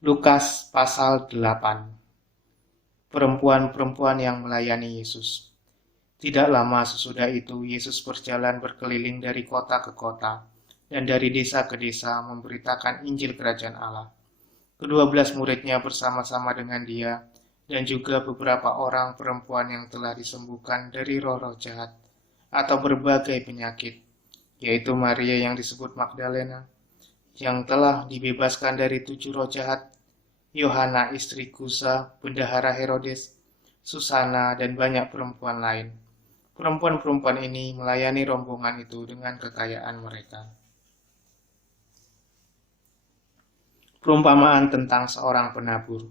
Lukas pasal 8. Perempuan-perempuan yang melayani Yesus. Tidak lama sesudah itu, Yesus berjalan berkeliling dari kota ke kota dan dari desa ke desa memberitakan Injil Kerajaan Allah. Kedua belas muridnya bersama-sama dengan dia dan juga beberapa orang perempuan yang telah disembuhkan dari roh-roh jahat atau berbagai penyakit, yaitu Maria yang disebut Magdalena, yang telah dibebaskan dari 7 roh jahat, Yohana istri Kusa, bendahara Herodes, Susana, dan banyak perempuan lain. Perempuan-perempuan ini melayani rombongan itu dengan kekayaan mereka. Perumpamaan tentang seorang penabur.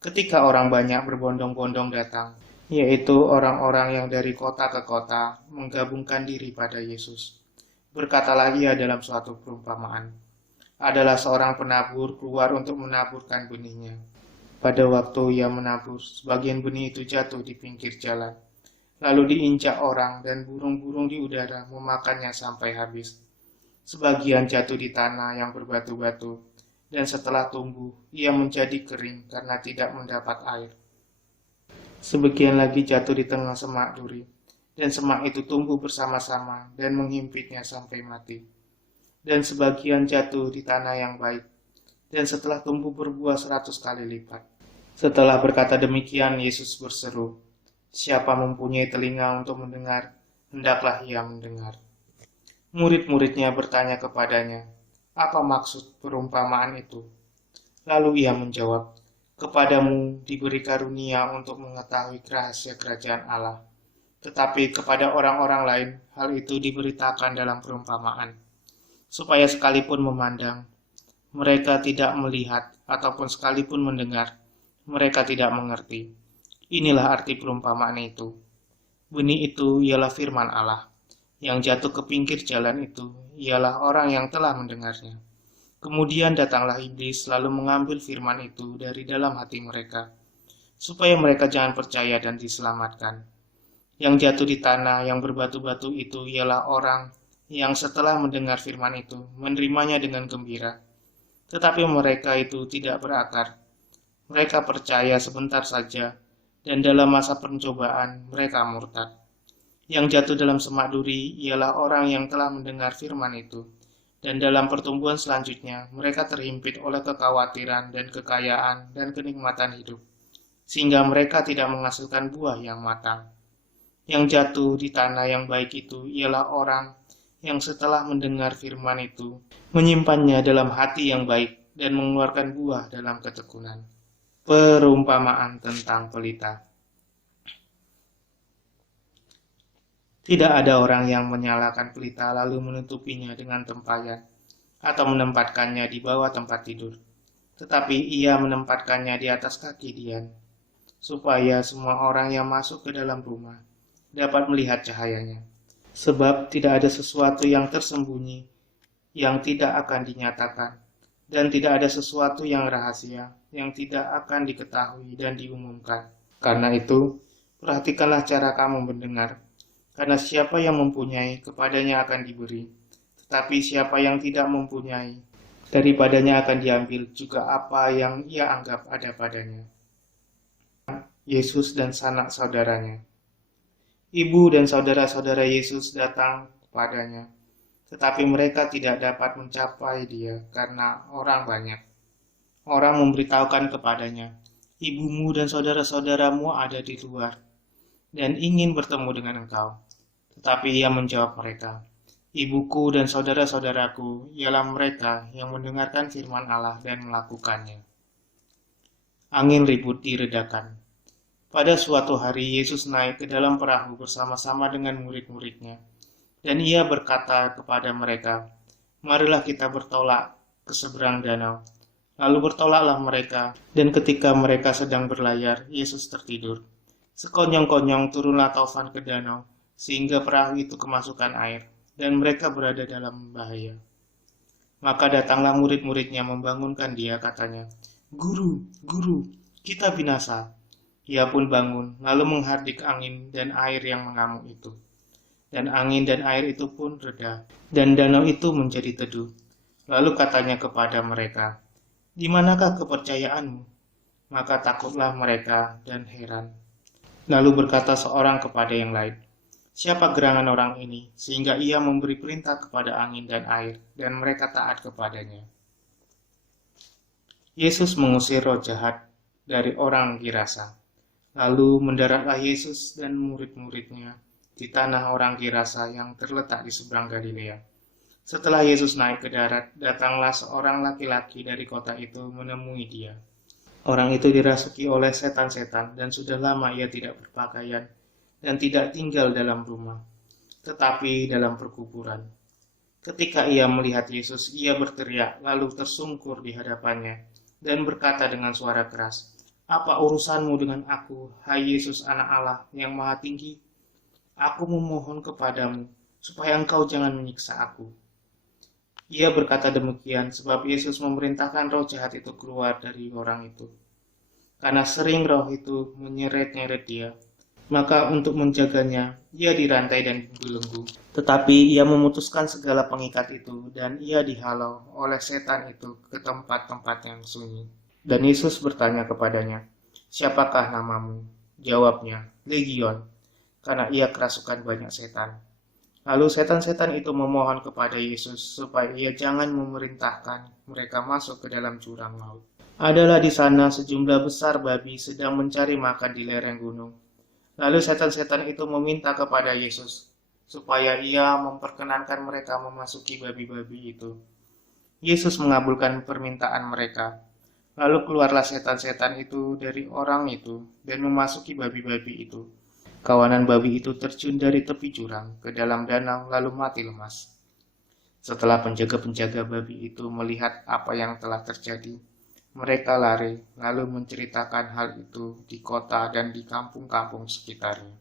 Ketika orang banyak berbondong-bondong datang, yaitu orang-orang yang dari kota ke kota menggabungkan diri pada Yesus, berkatalah ia dalam suatu perumpamaan. Adalah seorang penabur keluar untuk menaburkan benihnya. Pada waktu ia menabur, sebagian benih itu jatuh di pinggir jalan, lalu diinjak orang dan burung-burung di udara memakannya sampai habis. Sebagian jatuh di tanah yang berbatu-batu, dan setelah tumbuh, ia menjadi kering karena tidak mendapat air. Sebagian lagi jatuh di tengah semak duri, dan semak itu tumbuh bersama-sama dan menghimpitnya sampai mati. Dan sebagian jatuh di tanah yang baik, dan setelah tumbuh berbuah 100 kali lipat. Setelah berkata demikian, Yesus berseru, "Siapa mempunyai telinga untuk mendengar, hendaklah ia mendengar." Murid-muridnya bertanya kepadanya, "Apa maksud perumpamaan itu?" Lalu ia menjawab, "Kepadamu diberi karunia untuk mengetahui rahasia kerajaan Allah, tetapi kepada orang-orang lain hal itu diberitakan dalam perumpamaan, supaya sekalipun memandang, mereka tidak melihat, ataupun sekalipun mendengar, mereka tidak mengerti." Inilah arti perumpamaan itu. Benih itu ialah firman Allah. Yang jatuh ke pinggir jalan itu ialah orang yang telah mendengarnya. Kemudian datanglah iblis lalu mengambil firman itu dari dalam hati mereka, supaya mereka jangan percaya dan diselamatkan. Yang jatuh di tanah yang berbatu-batu itu ialah orang yang setelah mendengar firman itu menerimanya dengan gembira. Tetapi mereka itu tidak berakar. Mereka percaya sebentar saja, dan dalam masa pencobaan mereka murtad. Yang jatuh dalam semak duri ialah orang yang telah mendengar firman itu, dan dalam pertumbuhan selanjutnya mereka terhimpit oleh kekhawatiran dan kekayaan dan kenikmatan hidup, sehingga mereka tidak menghasilkan buah yang matang. Yang jatuh di tanah yang baik itu ialah orang yang setelah mendengar firman itu menyimpannya dalam hati yang baik dan mengeluarkan buah dalam ketekunan. Perumpamaan tentang pelita. Tidak ada orang yang menyalakan pelita lalu menutupinya dengan tempayan atau menempatkannya di bawah tempat tidur, tetapi ia menempatkannya di atas kaki Dian, supaya semua orang yang masuk ke dalam rumah dapat melihat cahayanya. Sebab tidak ada sesuatu yang tersembunyi yang tidak akan dinyatakan, dan tidak ada sesuatu yang rahasia yang tidak akan diketahui dan diumumkan. Karena itu, perhatikanlah cara kamu mendengar, karena siapa yang mempunyai, kepadanya akan diberi, tetapi siapa yang tidak mempunyai, daripadanya akan diambil juga apa yang ia anggap ada padanya. Yesus dan sanak saudaranya. Ibu dan saudara-saudara Yesus datang kepadanya, tetapi mereka tidak dapat mencapai dia karena orang banyak. Orang memberitahukan kepadanya, "Ibumu dan saudara-saudaramu ada di luar dan ingin bertemu dengan engkau." Tetapi ia menjawab mereka, "Ibuku dan saudara-saudaraku ialah mereka yang mendengarkan firman Allah dan melakukannya." Angin ribut diredakan. Pada suatu hari Yesus naik ke dalam perahu bersama-sama dengan murid-muridnya, dan ia berkata kepada mereka, "Marilah kita bertolak ke seberang danau." Lalu bertolaklah mereka, dan ketika mereka sedang berlayar, Yesus tertidur. Sekonyong-konyong turunlah taufan ke danau, sehingga perahu itu kemasukan air, dan mereka berada dalam bahaya. Maka datanglah murid-muridnya membangunkan dia, katanya, "Guru, guru, kita binasa." Ia pun bangun, lalu menghardik angin dan air yang mengamuk itu. Dan angin dan air itu pun reda, dan danau itu menjadi teduh. Lalu katanya kepada mereka, Di manakah kepercayaanmu? Maka takutlah mereka dan heran. Lalu berkata seorang kepada yang lain, siapa gerangan orang ini, sehingga ia memberi perintah kepada angin dan air, dan mereka taat kepadanya? Yesus mengusir roh jahat dari orang Girasa. Lalu mendaratlah Yesus dan murid-muridnya di tanah orang Girasa yang terletak di seberang Galilea. Setelah Yesus naik ke darat, datanglah seorang laki-laki dari kota itu menemui dia. Orang itu dirasuki oleh setan-setan dan sudah lama ia tidak berpakaian dan tidak tinggal dalam rumah, tetapi dalam perkuburan. Ketika ia melihat Yesus, ia berteriak lalu tersungkur di hadapannya dan berkata dengan suara keras, "Apa urusanmu dengan aku, hai Yesus anak Allah yang maha tinggi? Aku memohon kepadamu, supaya engkau jangan menyiksa aku." Ia berkata demikian sebab Yesus memerintahkan roh jahat itu keluar dari orang itu. Karena sering roh itu menyeret-nyeret dia, maka untuk menjaganya, ia dirantai dan dibelenggu. Tetapi ia memutuskan segala pengikat itu, dan ia dihalau oleh setan itu ke tempat-tempat yang sunyi. Dan Yesus bertanya kepadanya, "Siapakah namamu?" Jawabnya, "Legion," karena ia kerasukan banyak setan. Lalu setan-setan itu memohon kepada Yesus supaya ia jangan memerintahkan mereka masuk ke dalam jurang laut. Adalah di sana sejumlah besar babi sedang mencari makan di lereng gunung. Lalu setan-setan itu meminta kepada Yesus supaya ia memperkenankan mereka memasuki babi-babi itu. Yesus mengabulkan permintaan mereka. Lalu keluarlah setan-setan itu dari orang itu dan memasuki babi-babi itu. Kawanan babi itu terjun dari tepi jurang ke dalam danau lalu mati lemas. Setelah penjaga-penjaga babi itu melihat apa yang telah terjadi, mereka lari lalu menceritakan hal itu di kota dan di kampung-kampung sekitarnya.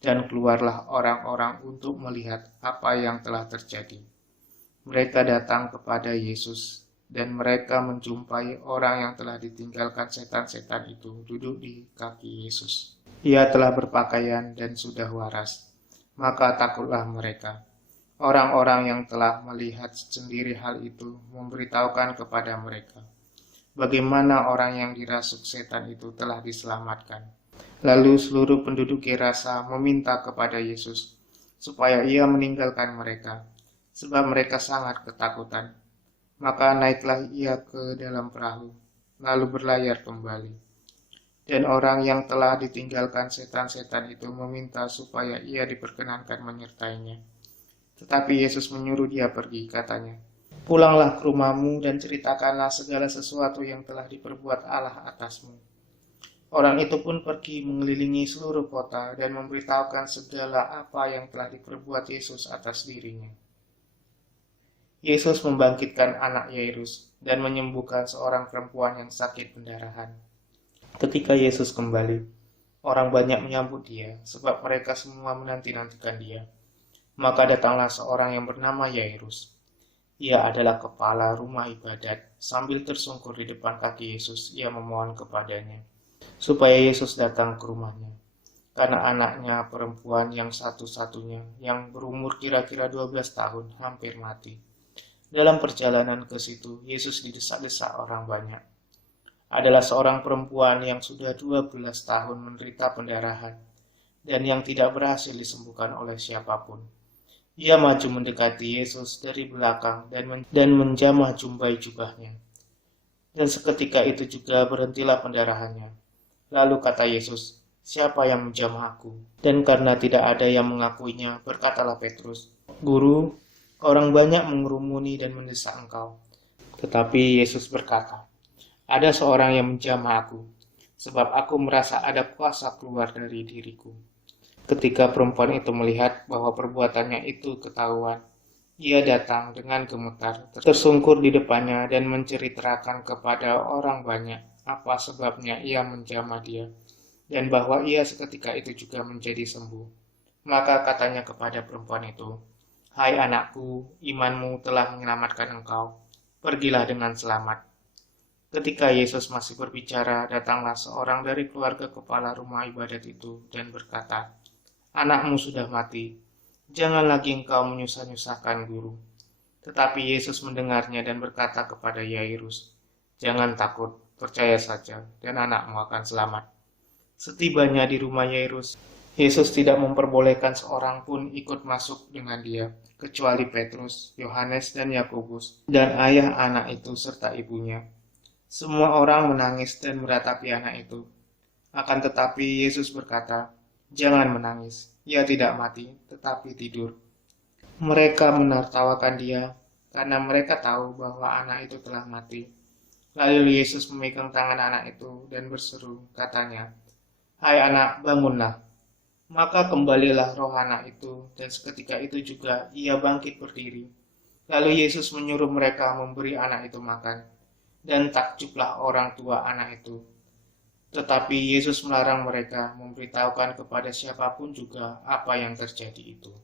Dan keluarlah orang-orang untuk melihat apa yang telah terjadi. Mereka datang kepada Yesus dan mereka menjumpai orang yang telah ditinggalkan setan-setan itu duduk di kaki Yesus. Ia telah berpakaian dan sudah waras. Maka takutlah mereka. Orang-orang yang telah melihat sendiri hal itu memberitahukan kepada mereka bagaimana orang yang dirasuk setan itu telah diselamatkan. Lalu seluruh penduduk Gerasa meminta kepada Yesus supaya ia meninggalkan mereka, sebab mereka sangat ketakutan. Maka naiklah ia ke dalam perahu, lalu berlayar kembali. Dan orang yang telah ditinggalkan setan-setan itu meminta supaya ia diperkenankan menyertainya. Tetapi Yesus menyuruh dia pergi, katanya, "Pulanglah ke rumahmu dan ceritakanlah segala sesuatu yang telah diperbuat Allah atasmu." Orang itu pun pergi mengelilingi seluruh kota dan memberitahukan segala apa yang telah diperbuat Yesus atas dirinya. Yesus membangkitkan anak Yairus dan menyembuhkan seorang perempuan yang sakit pendarahan. Ketika Yesus kembali, orang banyak menyambut dia sebab mereka semua menanti-nantikan dia. Maka datanglah seorang yang bernama Yairus. Ia adalah kepala rumah ibadat. Sambil tersungkur di depan kaki Yesus, ia memohon kepadanya supaya Yesus datang ke rumahnya. Karena anaknya perempuan yang satu-satunya yang berumur kira-kira 12 tahun hampir mati. Dalam perjalanan ke situ, Yesus didesak-desak orang banyak. Adalah seorang perempuan yang sudah 12 tahun menderita pendarahan dan yang tidak berhasil disembuhkan oleh siapapun. Ia maju mendekati Yesus dari belakang dan menjamah jumbai jubahnya. Dan seketika itu juga berhentilah pendarahannya. Lalu kata Yesus, "Siapa yang menjamah aku?" Dan karena tidak ada yang mengakuinya, berkatalah Petrus, "Guru, orang banyak mengerumuni dan mendesak engkau." Tetapi Yesus berkata, "Ada seorang yang menjamah aku, sebab aku merasa ada kuasa keluar dari diriku." Ketika perempuan itu melihat bahwa perbuatannya itu ketahuan, ia datang dengan gemetar, tersungkur di depannya dan menceritakan kepada orang banyak apa sebabnya ia menjamah dia, dan bahwa ia seketika itu juga menjadi sembuh. Maka katanya kepada perempuan itu, "Hai anakku, imanmu telah menyelamatkan engkau. Pergilah dengan selamat." Ketika Yesus masih berbicara, datanglah seorang dari keluarga kepala rumah ibadat itu dan berkata, "Anakmu sudah mati. Jangan lagi engkau menyusah-nyusahkan guru." Tetapi Yesus mendengarnya dan berkata kepada Yairus, Jangan takut, percaya saja, dan anakmu akan selamat. Setibanya di rumah Yairus, Yesus tidak memperbolehkan seorang pun ikut masuk dengan dia, kecuali Petrus, Yohanes, dan Yakobus, dan ayah anak itu serta ibunya. Semua orang menangis dan meratapi anak itu. Akan tetapi Yesus berkata, "Jangan menangis, ia tidak mati, tetapi tidur." Mereka menertawakan dia, karena mereka tahu bahwa anak itu telah mati. Lalu Yesus memegang tangan anak itu dan berseru, katanya, "Hai anak, bangunlah." Maka kembalilah roh anak itu, dan seketika itu juga ia bangkit berdiri. Lalu Yesus menyuruh mereka memberi anak itu makan, dan takjublah orang tua anak itu. Tetapi Yesus melarang mereka memberitahukan kepada siapapun juga apa yang terjadi itu.